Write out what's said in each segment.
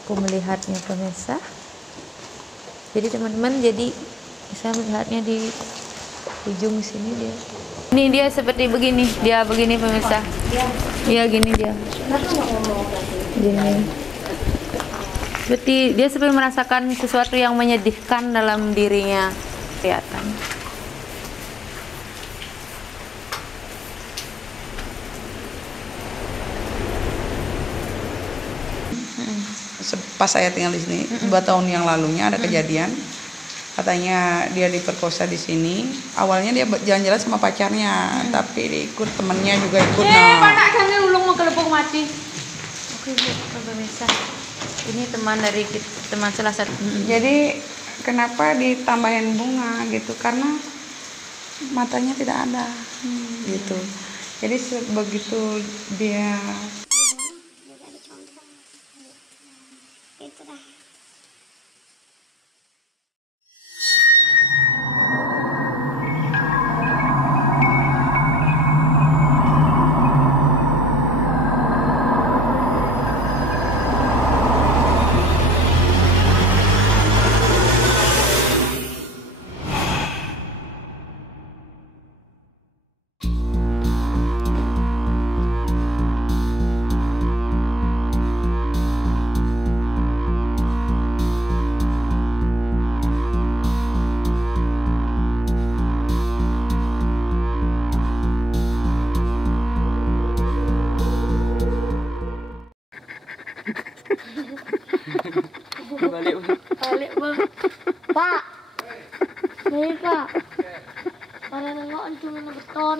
Aku melihatnya pemirsa. Jadi teman-teman, jadi saya melihatnya di ujung sini dia. Ini dia seperti begini, dia begini pemirsa. Iya gini dia. Gini. Seperti dia seperti merasakan sesuatu yang menyedihkan dalam dirinya. Kelihatan. Pas saya tinggal di sini 2 tahun yang lalunya ada kejadian, katanya dia diperkosa di sini. Awalnya dia jalan-jalan sama pacarnya, tapi diikut temennya juga ikut. Panak kami ulung mau kelepuk mati. Oke Bu, pemirsa. Ini teman dari teman salah satu. Jadi kenapa ditambahin bunga gitu? Karena matanya tidak ada, gitu. Jadi begitu dia itu dah. Balik Bang. Pak. Nih Pak. Pada nengok cuma beton.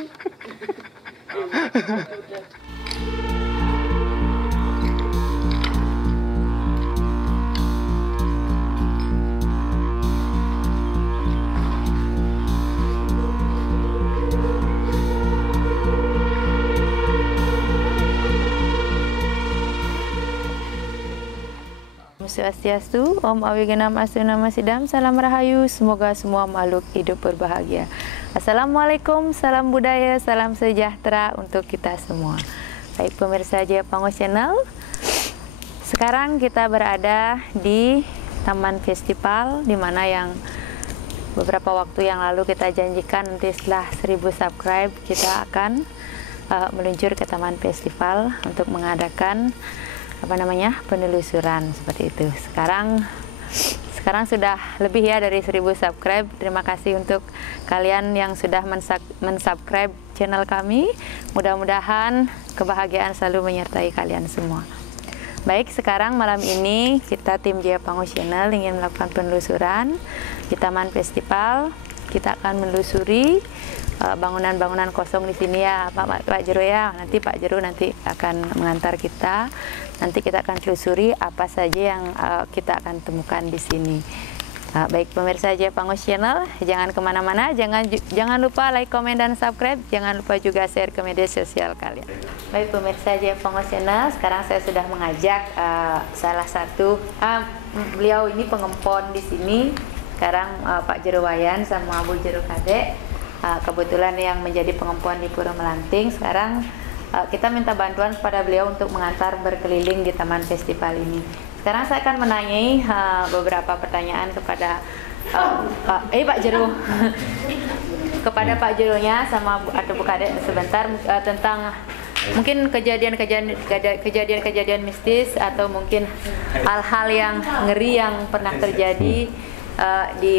Swastiastu, Om Awigenam Astunama Sidam, Salam Rahayu, semoga semua makhluk hidup berbahagia. Assalamualaikum, salam budaya, salam sejahtera untuk kita semua. Baik pemirsa Jaya Pangos Channel, sekarang kita berada di Taman Festival, di mana yang beberapa waktu yang lalu kita janjikan nanti setelah 1000 subscribe kita akan meluncur ke Taman Festival untuk mengadakan penelusuran seperti itu. Sekarang sudah lebih ya dari 1000 subscribe. Terima kasih untuk kalian yang sudah mensubscribe channel kami. Mudah-mudahan kebahagiaan selalu menyertai kalian semua. Baik, sekarang malam ini kita tim Jaya Pangos Channel ingin melakukan penelusuran di Taman Festival. Kita akan menelusuri bangunan-bangunan kosong di sini ya, Pak Jero ya. Nanti Pak Jero nanti akan mengantar kita. Nanti kita akan telusuri apa saja yang kita akan temukan di sini. Baik pemirsa Jaya Pangos Channel, jangan kemana-mana, jangan lupa like, komen, dan subscribe. Jangan lupa juga share ke media sosial kalian. Baik pemirsa Jaya Pangos Channel, sekarang saya sudah mengajak salah satu beliau ini pengempon di sini. Sekarang Pak Jero Wayan sama Bu Jero Kadek, kebetulan yang menjadi pengempon di Pura Melanting. Sekarang kita minta bantuan kepada beliau untuk mengantar berkeliling di Taman Festival ini. Sekarang saya akan menanyai beberapa pertanyaan kepada Pak Jero kepada Pak Jeronya sama atau Bu Kadek sebentar tentang mungkin kejadian mistis atau mungkin hal-hal yang ngeri yang pernah terjadi di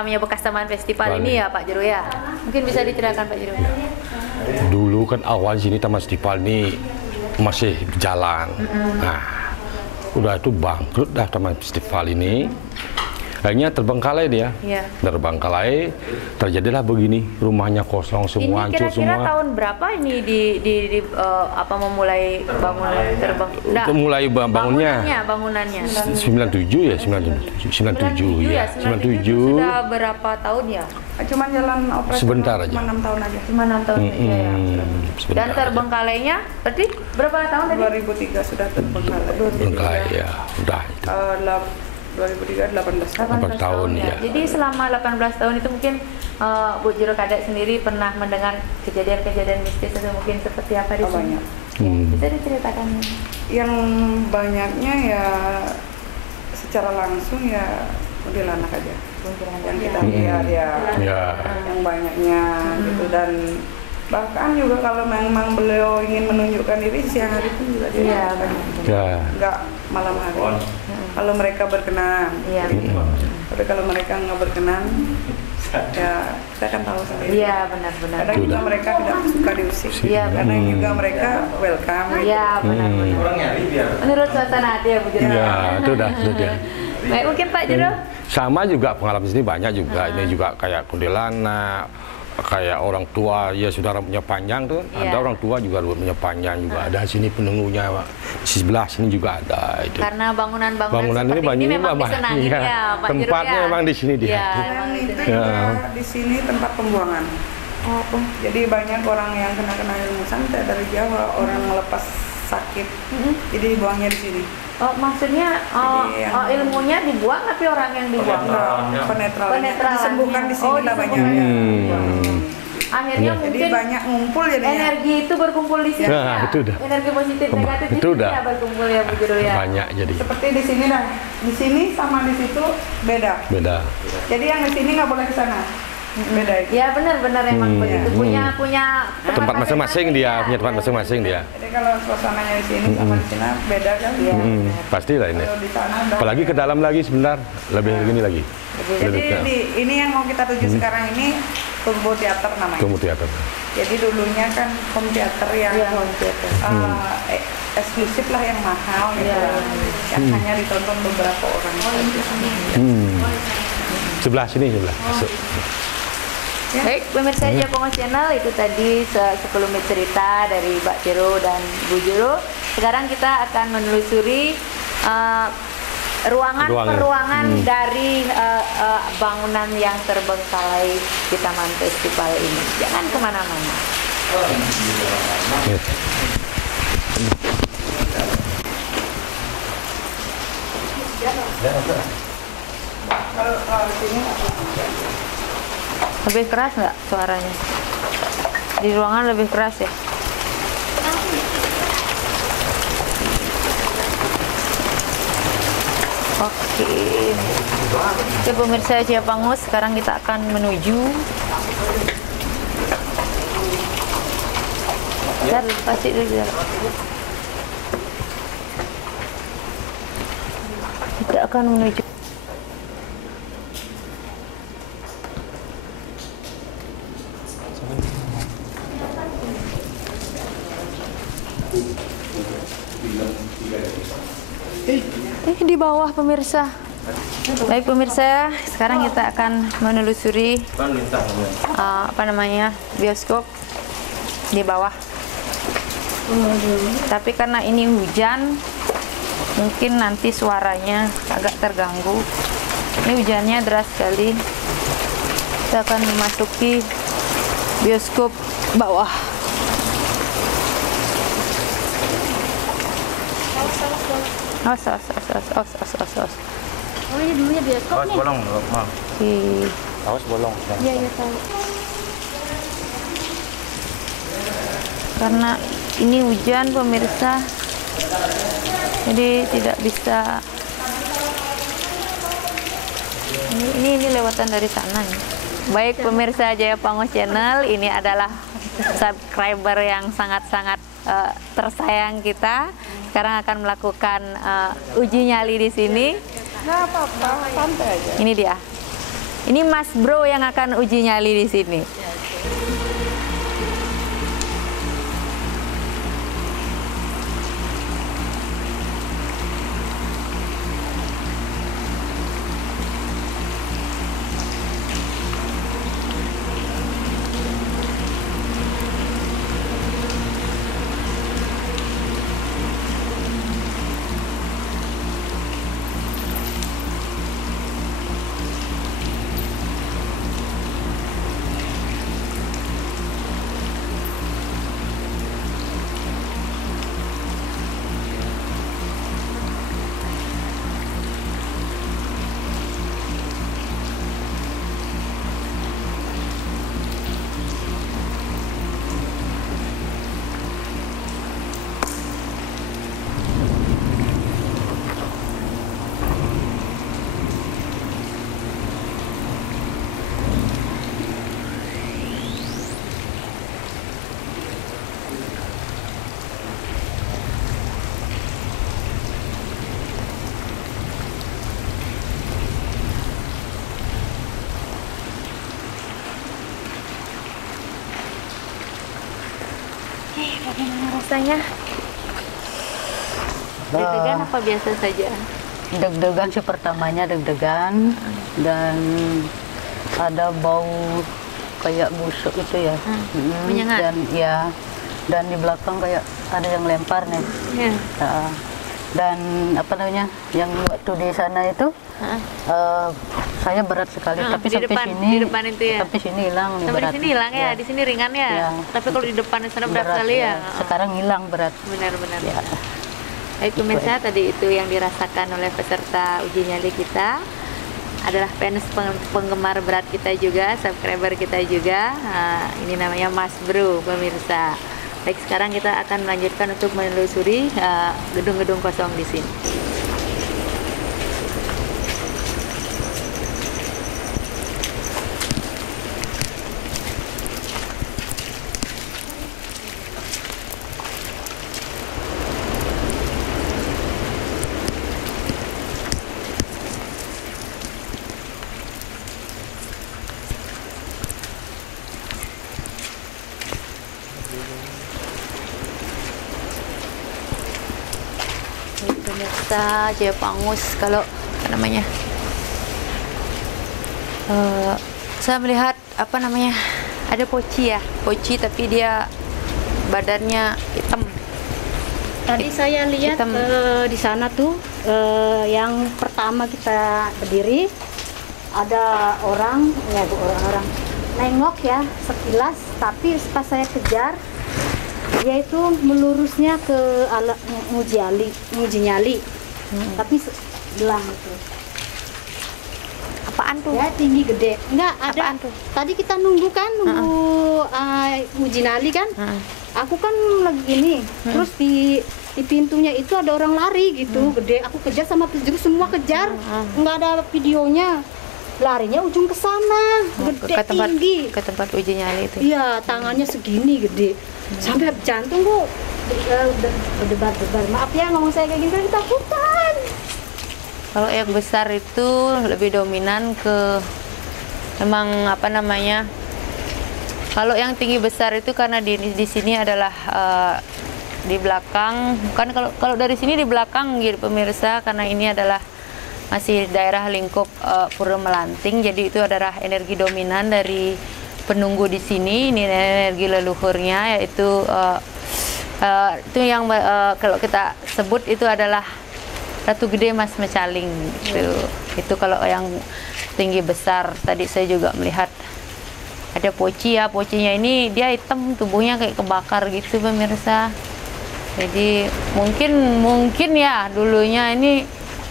bekas Taman Festival ini ya Pak Jero ya. Mungkin bisa diceritakan Pak Jero. Dulu kan awal sini Taman Festival ini masih berjalan. Nah, udah itu bangkrut dah Taman Festival ini. Akhirnya terbengkalai dia. Terbengkalai, terjadilah begini, rumahnya kosong semua, hancur semua. Ini kira-kira tahun berapa ini memulai bangunnya? Bangunannya. 97 ya, 97 ya. 97. Sudah berapa tahun ya? cuma jalan operasi sebentar aja. Cuma 6 tahun aja. Cuma 6 tahun aja ya. Dan terbengkalainya berarti berapa tahun tadi? 2003 sudah terbengkalai. Terbengkalai ya, udah itu. 2003 18 tahun ya. Jadi selama 18 tahun itu mungkin Bu Jero Kadek sendiri pernah mendengar kejadian-kejadian mistis atau mungkin seperti apa di sini? Banyak. Bisa diceritakan? Yang banyaknya ya secara langsung ya kuntilanak aja. Yang kita lihat ya, yang banyaknya gitu. Dan bahkan juga kalau memang beliau ingin menunjukkan diri siang hari pun juga dia nggak malam hari. Kalau mereka berkenan, tapi kalau mereka nggak berkenan, ya kita kan tahu sendiri. Iya, benar-benar. Kadang juga mereka tidak suka diusik. Karena juga mereka welcome. Iya, benar-benar. Menurut suasana hati ya Bu Jero. Iya, itu dah. Baik, mungkin Pak Jero. Sama juga pengalaman sini banyak juga. Ini juga kayak kuntilanak, kayak orang tua ya sudah rambutnya panjang tuh. Ada orang tua juga rambutnya panjang juga. Ada sini penunggunya, di sebelah sini juga ada itu. Karena bangunan ini seperti ini memang Pak. disenangi Iya. ya Pak Jero. Tempatnya memang di sini dia. Dan itu juga di sini tempat pembuangan. Jadi banyak orang yang kena ilmu santet dari Jawa, orang melepas sakit, jadi dibuangnya di sini. Oh, maksudnya ilmunya dibuang tapi orang yang dibuang? Penetralnya disembuhkan di sini lah banyak. Akhirnya Jadi mungkin banyak ngumpul jadinya. energi itu berkumpul di sini ya. Itu udah. Energi positif negatif Itu udah. ya berkumpul ya Bu Jero ya. Banyak jadi. Seperti di sini dah. Di sini sama di situ beda. Jadi yang di sini nggak boleh ke sana. Beda itu. Ya benar-benar emang begitu. Punya Tempat masing-masing dia, punya tempat masing-masing dia. Jadi kalau suasananya di sini sama di sana beda kan? Pastilah ini. Kalau di sana udah Apalagi ke dalam lagi sebentar, lebih gini lagi. Jadi ini yang mau kita tuju sekarang ini Kumbu Teater namanya. Kumbu Teater. Jadi dulunya kan home theater yang eksklusif lah, yang mahal gitu yang hanya ditonton beberapa orang saja. Sebelah sini sebelah. Masuk. Baik, pemirsa Japongo Channel, itu tadi sekelumit cerita dari Mbak Jero dan Bu Jero. Sekarang kita akan menelusuri ruangan dari bangunan yang terbengkalai di Taman Festival ini. Jangan kemana-mana. Lebih keras nggak suaranya? Di ruangan lebih keras ya? Oke, pemirsa Japango, sekarang kita akan menuju. Pasti dulu. Kita akan menuju. Di bawah pemirsa. Baik pemirsa, sekarang kita akan menelusuri bioskop di bawah. Tapi karena ini hujan, mungkin nanti suaranya agak terganggu. Ini hujannya deras sekali. Kita akan memasuki bioskop bawah. Os. Oh, ini dulunya bioskop nih. Bolong, Mak. Awas bolong. Iya, tahu. Karena ini hujan pemirsa, jadi tidak bisa. Ini lewatan dari sana. Baik pemirsa Japango Channel, ini adalah subscriber yang sangat-sangat tersayang kita. Sekarang akan melakukan uji nyali di sini. Nggak apa-apa, santai aja. Ini dia. Ini Mas Bro yang akan uji nyali di sini. rasanya? Deg-degan apa biasa saja? Deg-degan sih, pertamanya deg-degan dan ada bau kayak busuk itu ya. Menyengat. Dan di belakang kayak ada yang lempar nih. Ya. Dan apa namanya, yang waktu di sana itu saya berat sekali, tapi di depan itu ya. Tapi sini hilang nih, Sampai berat. di sini hilang ya, di sini ringan ya. Ya. Tapi kalau di depan di sana berat sekali ya. Sekarang hilang berat. Benar-benar. Ya. Baik pemirsa, tadi itu yang dirasakan oleh peserta uji nyali kita, adalah fans penggemar berat kita juga, subscriber kita juga. Nah, ini namanya Mas Bro pemirsa. Baik, sekarang kita akan melanjutkan untuk menelusuri gedung-gedung kosong di sini. Pemirsa, Jepangus, kalau apa namanya, saya melihat apa namanya, ada poci ya, poci tapi dia badannya hitam. Tadi saya lihat Hitam. di sana tuh yang pertama kita berdiri ada orang nengok ya sekilas, tapi pas saya kejar dia itu melurusnya ke nguji nyali, tapi belang itu. Apaan tuh? Ya tinggi gede. Enggak ada. Apaan tuh? Tadi kita nunggu kan, uji nyali kan. Aku kan lagi ini, terus di pintunya itu ada orang lari gitu, gede. Aku kejar sama petugas semua kejar, nggak ada videonya. Larinya ujung ke sana, gede tinggi. Ke tempat uji nyali itu. Iya, tangannya segini gede, sampai jantung kok berdebar-debar. Maaf ya ngomong saya kayak gini, kan ketakutan. Kalau yang besar itu lebih dominan ke, memang apa namanya, kalau yang tinggi besar itu karena di sini adalah di belakang, kan kalau dari sini di belakang gitu pemirsa, karena ini adalah masih daerah lingkup Pura Melanting, jadi itu adalah energi dominan dari penunggu di sini. Ini energi leluhurnya, yaitu itu yang kalau kita sebut itu adalah Ratu Gede Mas Mecaling gitu. Itu kalau yang tinggi besar. Tadi saya juga melihat ada poci ya, pocinya ini dia hitam, tubuhnya kayak kebakar gitu pemirsa. Jadi mungkin ya dulunya ini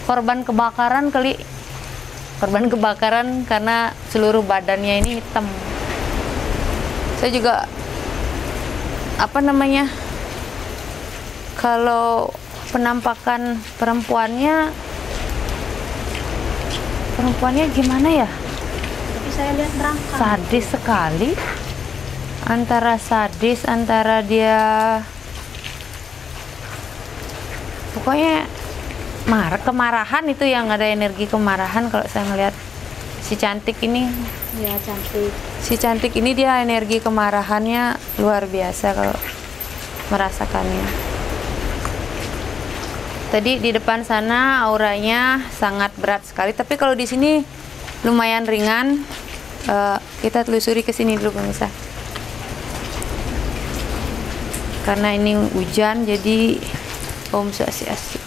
korban kebakaran kali, korban kebakaran karena seluruh badannya ini hitam. Saya juga apa namanya, kalau penampakan perempuannya gimana ya? Tapi saya lihat merangkak. Sadis sekali, antara sadis, antara dia pokoknya kemarahan, itu yang ada energi kemarahan. Kalau saya ngelihat si cantik ini, Ya cantik. si cantik ini dia energi kemarahannya luar biasa kalau merasakannya. Tadi di depan sana auranya sangat berat sekali, tapi kalau di sini lumayan ringan. Kita telusuri ke sini dulu pemirsa. Karena ini hujan, jadi om asik-asik.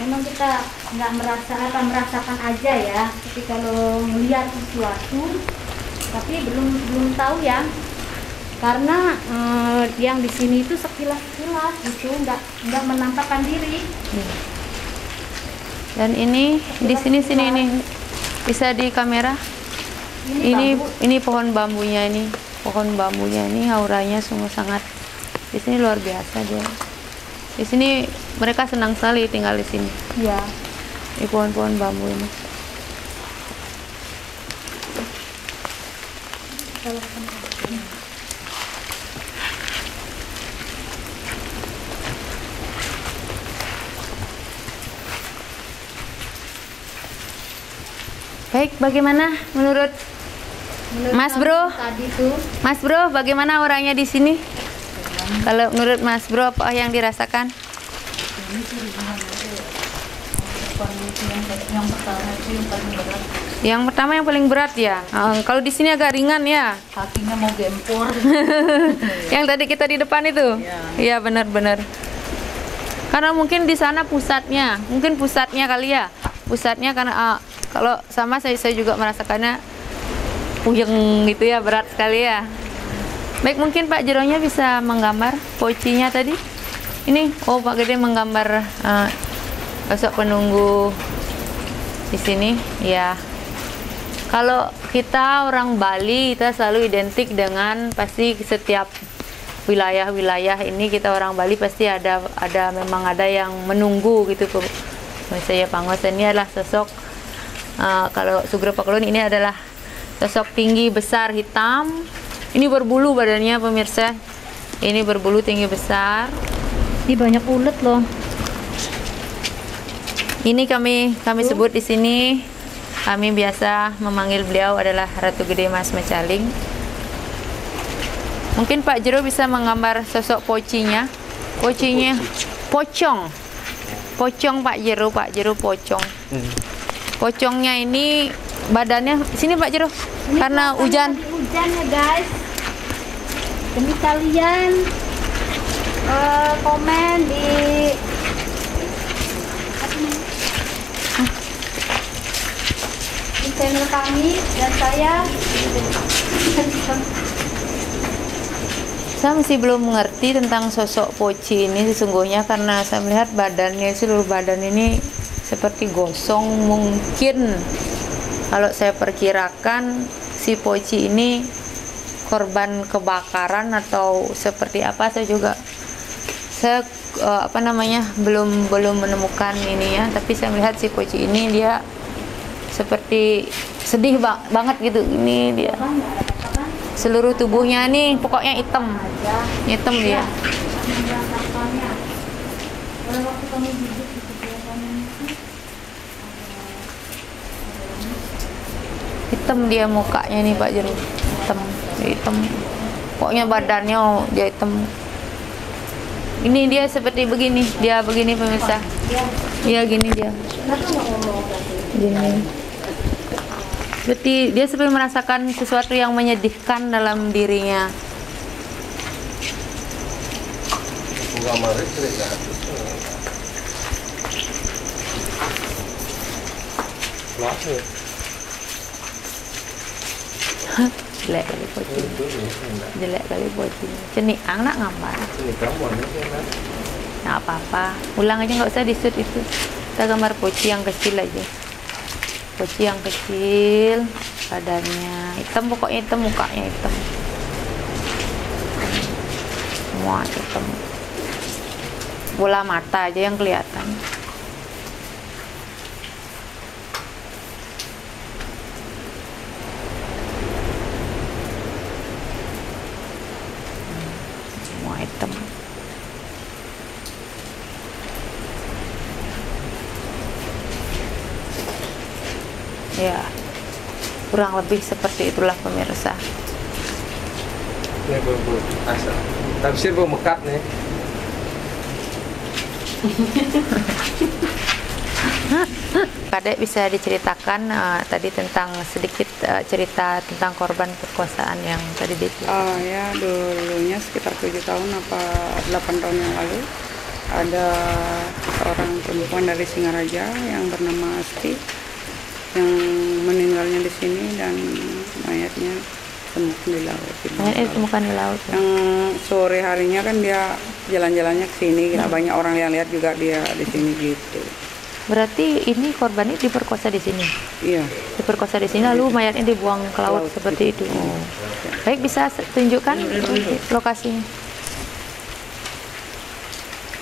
Memang kita nggak merasakan aja ya, tapi kalau melihat sesuatu, tapi belum tahu ya, karena yang di sini itu sekilas gitu, nggak menampakkan diri. Dan ini di sini ini bisa di kamera. Ini pohon bambunya ini auranya sungguh sangat, di sini luar biasa dia. Di sini mereka senang sekali tinggal di sini. Ya. Di pohon-pohon bambu ini. Baik, bagaimana menurut Mas Bro? Tadi tuh Mas Bro, bagaimana orangnya di sini? Kalau menurut Mas Bro apa yang dirasakan? Yang pertama yang paling berat ya. Kalau di sini agak ringan ya. Kakinya mau gempor. Yang tadi kita di depan itu. Iya, benar-benar. Karena mungkin di sana pusatnya, kali ya. Pusatnya karena kalau sama saya juga merasakannya puyeng gitu ya, berat sekali ya. Baik, mungkin Pak Jeronya bisa menggambar pocinya tadi. Ini, Pak Gede menggambar sosok penunggu di sini. Ya, kalau kita orang Bali, kita selalu identik dengan pasti setiap wilayah-wilayah ini kita orang Bali pasti memang ada yang menunggu gitu. Misalnya Pangos ini adalah sosok kalau Sugro Pakulun ini adalah sosok tinggi besar hitam. Ini berbulu badannya pemirsa. Ini berbulu tinggi besar. ini banyak ulet loh. Ini kami sebut di sini. Kami biasa memanggil beliau adalah Ratu Gede Mas Mecaling. Mungkin Pak Jero bisa menggambar sosok pocinya. Pocong Pak Jero pocong. Pocongnya ini badannya sini Pak Jero. Karena hujan Hujan ya guys. Demi kalian komen di channel kami dan saya masih belum mengerti tentang sosok Poci ini sesungguhnya, karena saya melihat badannya, seluruh badan ini seperti gosong. Mungkin kalau saya perkirakan si Poci ini korban kebakaran atau seperti apa, saya belum menemukan ini ya. Tapi saya melihat si Poci ini dia seperti sedih banget gitu. Ini dia seluruh tubuhnya nih pokoknya hitam dia. Hitam dia mukanya nih Pak Jero, hitam pokoknya badannya dia hitam. Ini dia seperti begini pemirsa. Iya gini dia. Gini. Dia seperti merasakan sesuatu yang menyedihkan dalam dirinya. Jelek kali Poci. Ceniang nak gambar. Nggak apa-apa. Ulang aja, nggak usah di-shoot itu. Kita gambar Poci yang kecil aja. Poci yang kecil, badannya hitam, pokoknya hitam, mukanya hitam, semua hitam. Bola mata aja yang kelihatan. Semua hitam. Ya, kurang lebih seperti itulah pemirsa. Ini berbulu asal. Tafsir mekat nih. Kadek bisa diceritakan tadi tentang sedikit cerita tentang korban perkosaan yang tadi diceritakan? Ya, dulunya sekitar 7 tahun apa 8 tahun yang lalu ada seorang perempuan dari Singaraja yang bernama Asti yang meninggalnya di sini dan mayatnya ditemukan di laut. Ditemukan di laut. Yang sore harinya kan dia jalan-jalannya ke sini, banyak orang yang lihat juga dia di sini gitu. Berarti ini korban ini diperkosa di sini? Iya. Diperkosa di sini lalu mayatnya dibuang ke laut seperti itu. Oh. Baik, bisa tunjukkan lokasinya?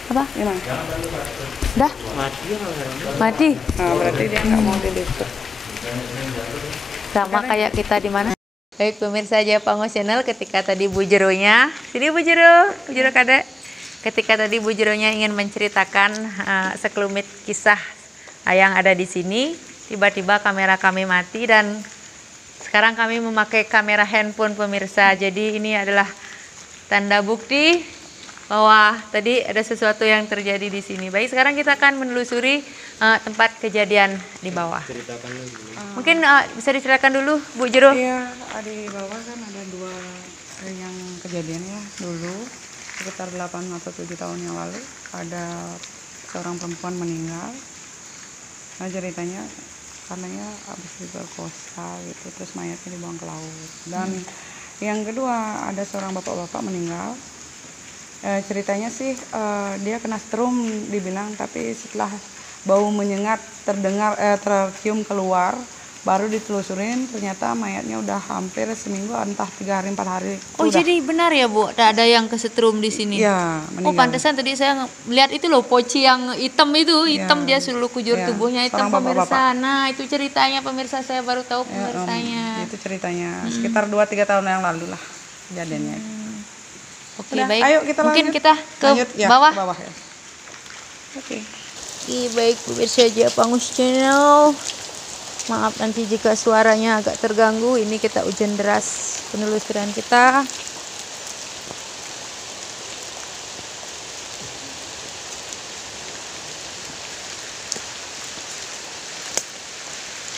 Apa? Gimana? Dah? Mati. Nah, berarti dia nggak mau diliput. Sama kayak kita di mana? Baik pemirsa Pangos Channel, ketika tadi Bu Jeronya, sini Bu Jero Kadek. Ketika tadi Bu Jeronya ingin menceritakan sekelumit kisah yang ada di sini, tiba-tiba kamera kami mati dan sekarang kami memakai kamera handphone pemirsa. Jadi ini adalah tanda bukti bahwa tadi ada sesuatu yang terjadi di sini. Baik, sekarang kita akan menelusuri tempat kejadian di bawah. Mungkin bisa diceritakan dulu, Bu Jero. Iya, di bawah kan ada 2 yang kejadian ya dulu sekitar 8 atau 7 tahun yang lalu ada seorang perempuan meninggal. Nah ceritanya karena ya habis diperkosa gitu, terus mayatnya dibuang ke laut. Dan yang kedua ada seorang bapak-bapak meninggal. Ceritanya sih dia kena setrum dibilang, tapi setelah bau menyengat tercium keluar, baru ditelusurin ternyata mayatnya udah hampir seminggu, entah 3 hari 4 hari. Oh udah. jadi benar ya Bu, ada yang kesetrum di sini. Iya, Oh meninggal. pantesan tadi saya melihat itu loh poci yang hitam itu, hitam Iya. dia seluruh kujur Iya, tubuhnya hitam seorang pemirsa. bapak-bapak. Nah itu ceritanya pemirsa, saya baru tahu pemirsanya. Itu ceritanya sekitar 2-3 tahun yang lalu lah kejadiannya. Oke Udah, baik, ayo kita mungkin lanjut. kita ke Lanjut, ya, bawah. ke bawah ya. Oke. Oke, baik pemirsa Japangus Channel. Maaf nanti jika suaranya agak terganggu. Ini kita hujan deras penelusuran kita.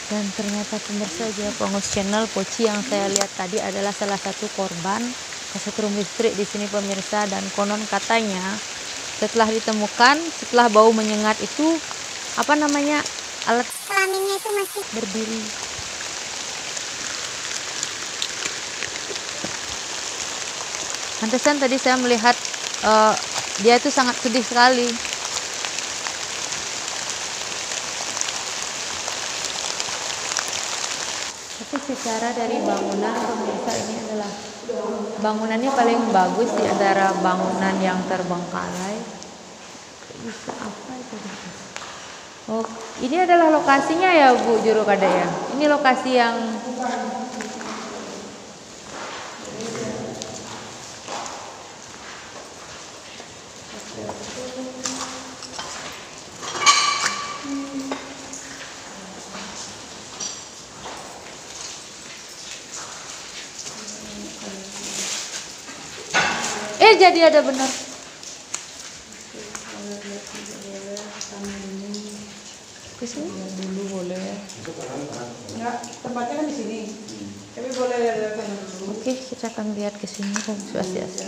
Dan ternyata pemirsa Japangus Channel, poci yang saya lihat tadi adalah salah satu korban kesetrum listrik di sini pemirsa. Dan konon katanya setelah ditemukan, setelah bau menyengat itu apa namanya, alat kelaminnya itu masih berdiri. Pantesan tadi saya melihat dia itu sangat sedih sekali. Tapi secara dari bangunan pemirsa, ini adalah bangunannya paling bagus di antara bangunan yang terbengkalai. Bisa apa itu? Oh, ini adalah lokasinya ya Bu Juru Kade ya. Ini lokasi yang jadi ada benar. Ke sini? Dulu boleh. Enggak, tempatnya kan di sini. Tapi boleh lihat dulu. Oke, kita akan lihat ke sini. Oh, Swastiastu.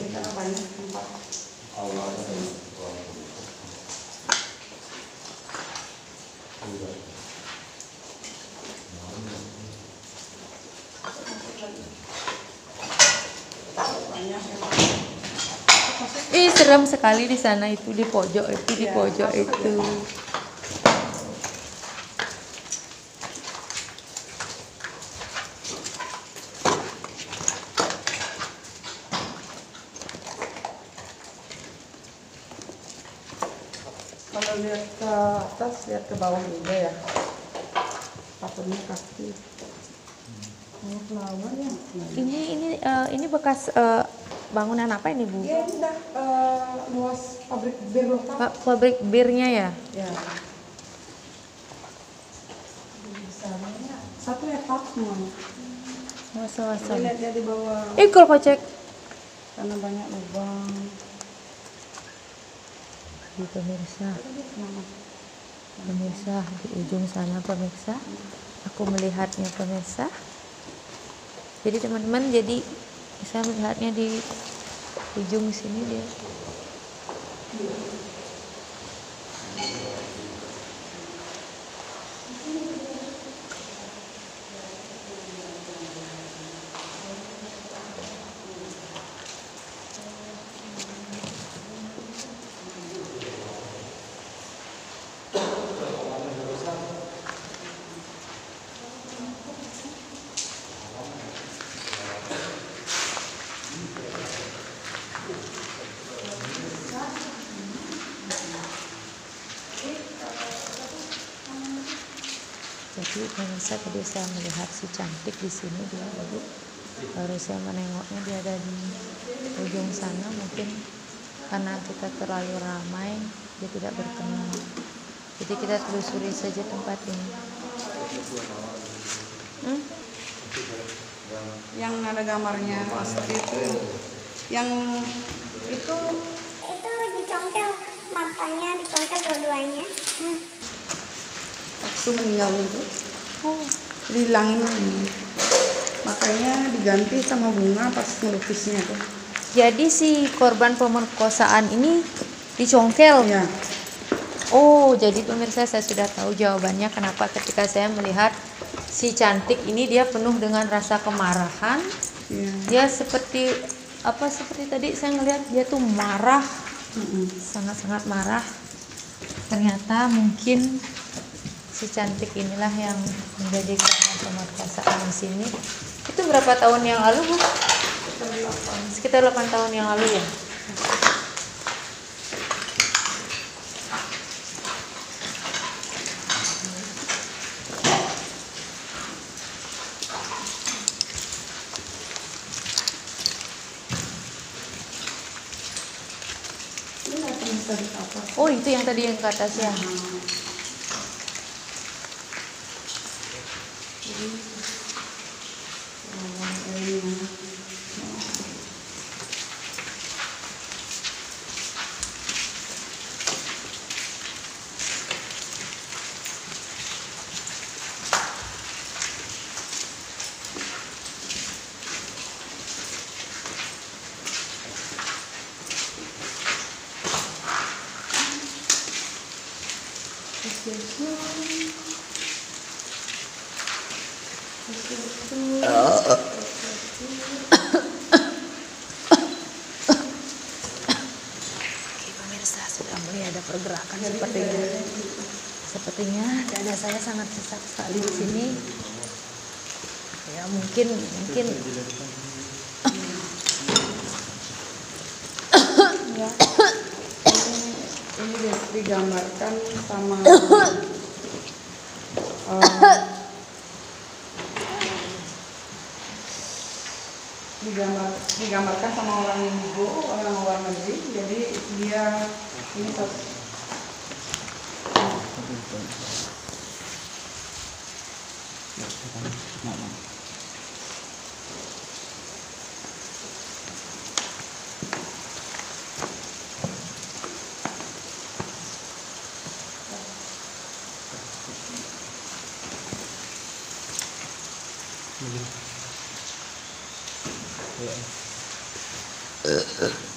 Serem sekali di sana itu, di pojok itu, di pojok itu. Kalau lihat ke atas, lihat ke bawah juga ya. Takutnya kaki. Oh, lawan ya. Ini bekas bangunan apa ini Bu? Iya, ini udah luas pabrik bir lokal. Pabrik birnya ya? Ya. Satu etap semua. Masa-masa. Lihat dia di bawah. Kalau kocek. Karena banyak lubang. Di pemirsa. Pemirsa di ujung sana pemirsa. Aku melihatnya pemirsa. Jadi teman-teman, jadi saya melihatnya di ujung sini dia. Jadi pemirsa, tadi saya melihat si cantik di sini dia tadi. Baru saya menengoknya dia ada di ujung sana, mungkin karena kita terlalu ramai dia tidak berkenan. Jadi kita telusuri saja tempat ini. Yang ada gambarnya seperti itu. Yang itu dicongkel, matanya dicongkel dua-duanya. Waktu meninggal itu dihilangin ini. Makanya diganti sama bunga pas melukisnya tuh. Jadi si korban pemerkosaan ini dicongkel. Ya. Oh, jadi pemirsa, saya sudah tahu jawabannya kenapa ketika saya melihat si cantik ini dia penuh dengan rasa kemarahan. Ya. Dia seperti tadi saya ngelihat dia tuh marah. Sangat-sangat marah. Ternyata mungkin si cantik inilah yang menjadi korban pemerkosaan di sini. Itu berapa tahun yang lalu, Bu? Sekitar 8 tahun yang lalu ya. Oh, itu yang tadi yang ke atas ya. Pemirsa sudah mulai ada pergerakan sepertinya dada saya sangat sesak sekali di sini. Ya mungkin Ya. Ini digambarkan sama digambarkan sama orang Indo, orang luar negeri. Jadi dia ini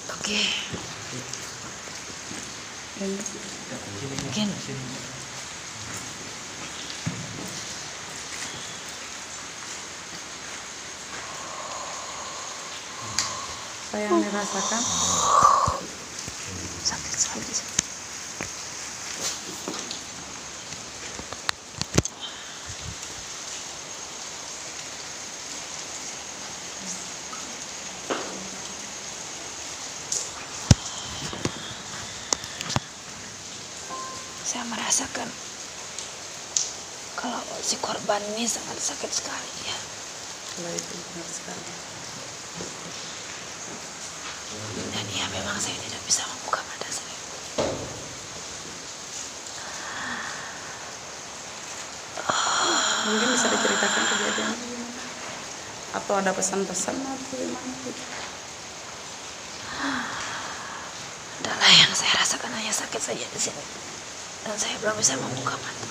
oke. Mungkin saya yang dirasakan. sakit sekali. Saya merasakan kalau si korban ini sangat sakit sekali ya. Kalau itu benar sekali. Dan ya memang saya tidak bisa membuka mata saya. Mungkin bisa diceritakan kejadian atau ada pesan-pesan atau gimana gitu. Adalah yang saya rasakan hanya sakit saja di sini. Dan saya belum bisa membuka mata.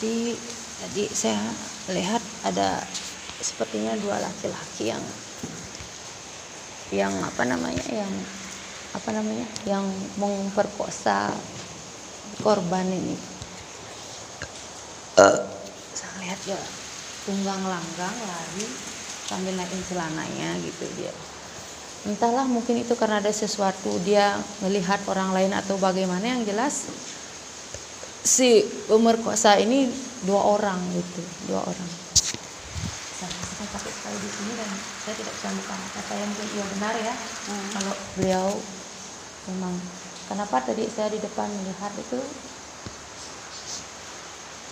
Jadi tadi saya lihat ada sepertinya dua laki-laki yang memperkosa korban ini. Saya lihat dia tunggang langgang lari sambil naikin celananya gitu dia. Entahlah, mungkin itu karena ada sesuatu dia melihat orang lain atau bagaimana, yang jelas si pemerkosa ini dua orang. Saya rasakan sakit sekali di sini dan saya tidak bisa buka mata saya. Mungkin iya benar ya, kalau beliau memang. Kenapa tadi saya di depan melihat itu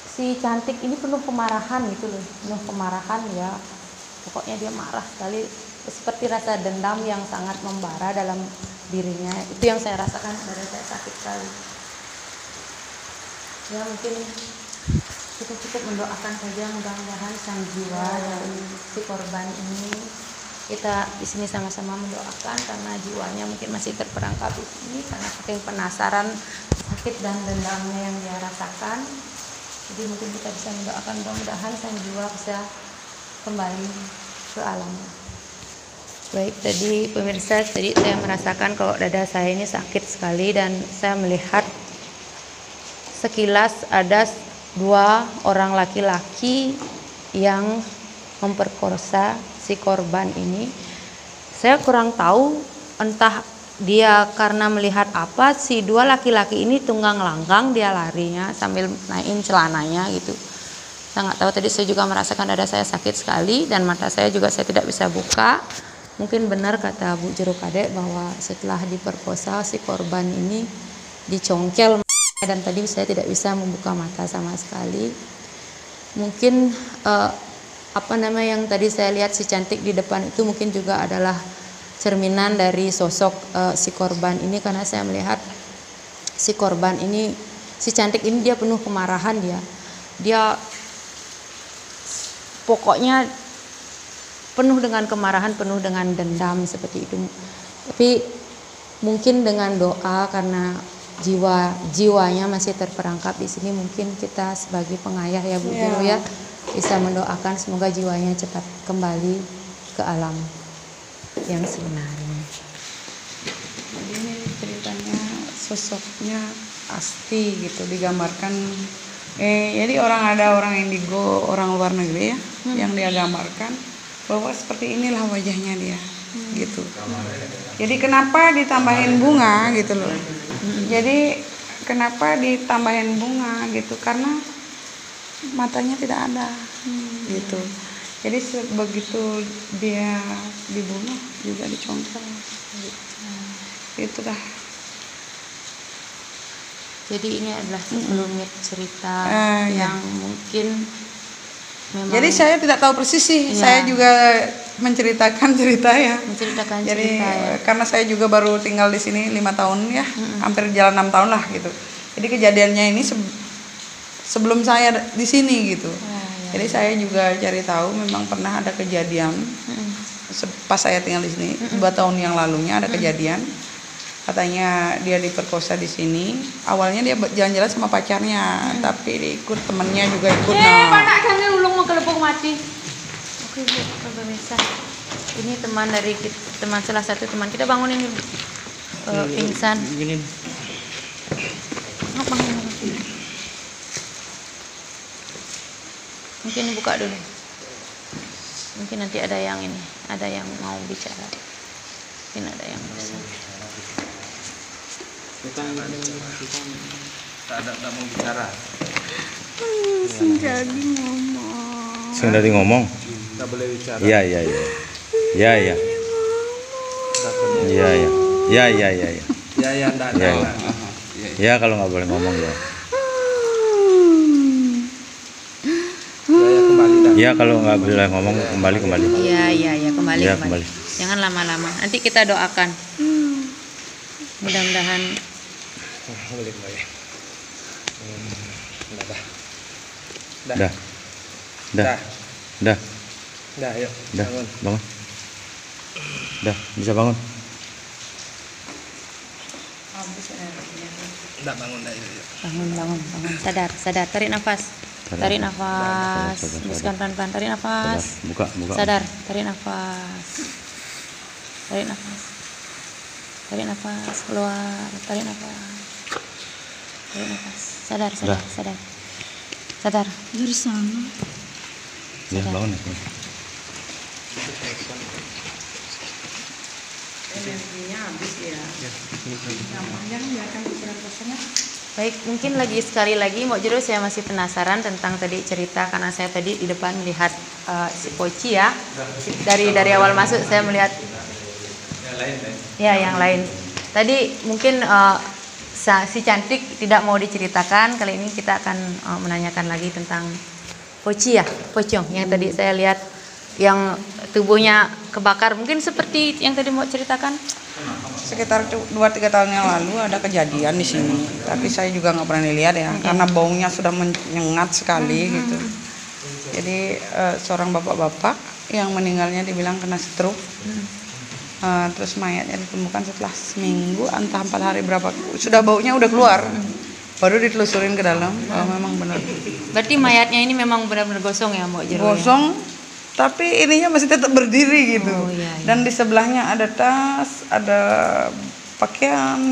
si cantik ini penuh kemarahan gitu loh, penuh kemarahan ya. Pokoknya dia marah sekali, seperti rasa dendam yang sangat membara dalam dirinya. Itu yang saya rasakan, dari saya sakit sekali. Ya mungkin kita cukup mendoakan saja, mudah-mudahan sang jiwa dari si korban ini, kita di sini sama-sama mendoakan karena jiwanya mungkin masih terperangkap di sini karena saking penasaran sakit dan dendamnya yang dia rasakan. Jadi mungkin kita bisa mendoakan mudah-mudahan sang jiwa bisa kembali ke alamnya. Baik, tadi pemirsa, tadi saya merasakan kalau dada saya ini sakit sekali dan saya melihat sekilas ada dua orang laki-laki yang memperkosa si korban ini. Saya kurang tahu entah dia karena melihat apa, si dua laki-laki ini tunggang langgang dia larinya sambil naikin celananya gitu. Saya nggak tahu, tadi saya juga merasakan dada saya sakit sekali dan mata saya juga saya tidak bisa buka. Mungkin benar kata Bu Jero Kadek bahwa setelah diperkosa si korban ini dicongkel dan tadi saya tidak bisa membuka mata sama sekali. Mungkin yang tadi saya lihat si cantik di depan itu mungkin juga adalah cerminan dari sosok si korban ini, karena saya melihat si korban ini, si cantik ini dia penuh kemarahan, dia pokoknya penuh dengan kemarahan, penuh dengan dendam seperti itu. Tapi mungkin dengan doa, karena jiwanya masih terperangkap di sini, mungkin kita sebagai pengayah ya Bu Jero ya bisa mendoakan semoga jiwanya cepat kembali ke alam yang sebenarnya. Jadi ini ceritanya sosoknya Asti gitu digambarkan. Jadi ada orang indigo, orang luar negeri ya, yang dia gambarkan bahwa seperti inilah wajahnya dia, gitu. Jadi kenapa ditambahin bunga gitu loh? Jadi kenapa ditambahin bunga gitu? Karena matanya tidak ada, gitu. Jadi begitu dia dibunuh juga dicongkel, gitu. Itu dah. Jadi ini adalah sebelumnya cerita yang mungkin memang. Jadi saya tidak tahu persis sih, saya juga menceritakan cerita ya. Jadi karena saya juga baru tinggal di sini 5 tahun ya, hampir jalan 6 tahun lah gitu. Jadi kejadiannya ini sebelum saya di sini gitu. Jadi saya juga cari tahu, memang pernah ada kejadian pas saya tinggal di sini 2 tahun yang lalunya ada kejadian. Katanya dia diperkosa di sini. Awalnya dia jalan-jalan sama pacarnya, tapi diikut temennya juga ikut. Panak jangan ulung mau kelepung mati. Oke Bu, pemirsa. Ini salah satu teman kita, bangunin dulu. Pingsan. Bangun. Mungkin buka dulu. Mungkin nanti ada yang mau bicara. Mungkin ada yang bisa. Kita tak mau bicara. Sing Jadi ngomong. Tak boleh bicara. Iya. Ya kalau nggak boleh ngomong ya. Ya kalau nggak boleh ngomong kembali. Iya, kembali. Jangan lama-lama. Nanti kita doakan. Mudah-mudahan. Dah, yuk. Bangun. Bisa bangun. Bangun. Bangun. Sadar. Tarik nafas. Tarik nafas. Hembuskan pelan-pelan. Tarik nafas. Buka. Sadar. Tarik nafas. Tarik nafas. Tarik nafas. Keluar. Tarik nafas. Tarik nafas. Sadar. Sadar. Dari sana. Ya, bangun. Energinya habis ya. Jangan biarkan pikiran kosongnya. Baik, mungkin sekali lagi Mbok Jero, saya masih penasaran tentang tadi cerita, karena saya tadi di depan melihat si Poci ya. Dari awal masuk saya melihat yang lain. Tadi mungkin si cantik tidak mau diceritakan. Kali ini kita akan menanyakan lagi tentang Poci ya, Pocong yang tadi saya lihat yang tubuhnya kebakar. Mungkin seperti yang tadi mau ceritakan. Sekitar 2-3 tahun yang lalu ada kejadian di sini, tapi saya juga nggak pernah lihat ya, karena baunya sudah menyengat sekali gitu. Jadi seorang bapak-bapak yang meninggalnya dibilang kena stroke, terus mayatnya ditemukan setelah seminggu, entah 4 hari berapa, sudah baunya udah keluar, baru ditelusurin ke dalam, memang benar. Berarti mayatnya ini memang benar-benar gosong ya Mbok Jero? Gosong. Tapi ininya masih tetap berdiri gitu. Iya. Dan di sebelahnya ada tas, ada pakaian.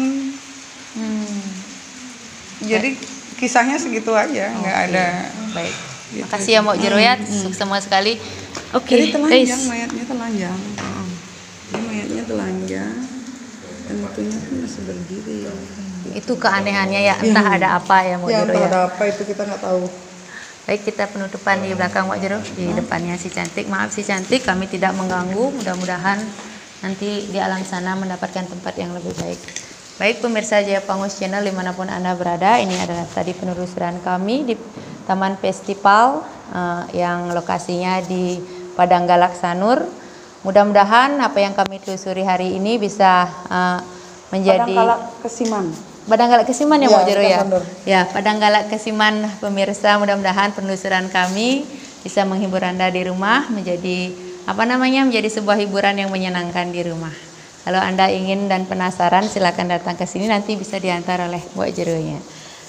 Jadi kisahnya segitu aja, nggak ada. Baik. Makasih ya Mbok Jero ya, semua sekali. Jadi telanjang, mayatnya telanjang. Jadi mayatnya telanjang, dan itunya pun masih berdiri. Itu keanehannya ya, entah ada apa ya Mbok Jero ya. Ada apa itu kita nggak tahu. Baik, kita penutupan di belakang Mbok Jero, di depannya si cantik. Maaf si cantik, kami tidak mengganggu. Mudah-mudahan nanti di alam sana mendapatkan tempat yang lebih baik. Baik pemirsa Jaya Pangus Channel dimanapun Anda berada, ini adalah tadi penelusuran kami di Taman Festival yang lokasinya di Padang Galak Sanur. Mudah-mudahan apa yang kami telusuri hari ini bisa menjadi Padang Galak Kesiman. Padang Galak Kesiman ya Mbok Jero ya. Ya, Padang Galak Kesiman pemirsa, mudah-mudahan penelusuran kami bisa menghibur Anda di rumah, menjadi sebuah hiburan yang menyenangkan di rumah. Kalau Anda ingin dan penasaran silakan datang ke sini, nanti bisa diantar oleh Mbok Jero-nya.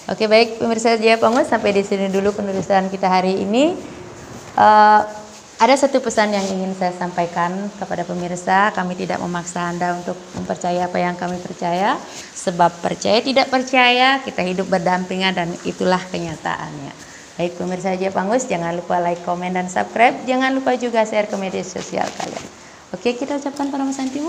Oke, baik pemirsa Jaya Pangus, sampai di sini dulu penelusuran kita hari ini. Ada satu pesan yang ingin saya sampaikan kepada pemirsa, kami tidak memaksa Anda untuk mempercayai apa yang kami percaya, sebab percaya tidak percaya, kita hidup berdampingan dan itulah kenyataannya. Baik pemirsa Jaya Pangus, jangan lupa like, komen, dan subscribe, jangan lupa juga share ke media sosial kalian. Oke, kita ucapkan para Santi.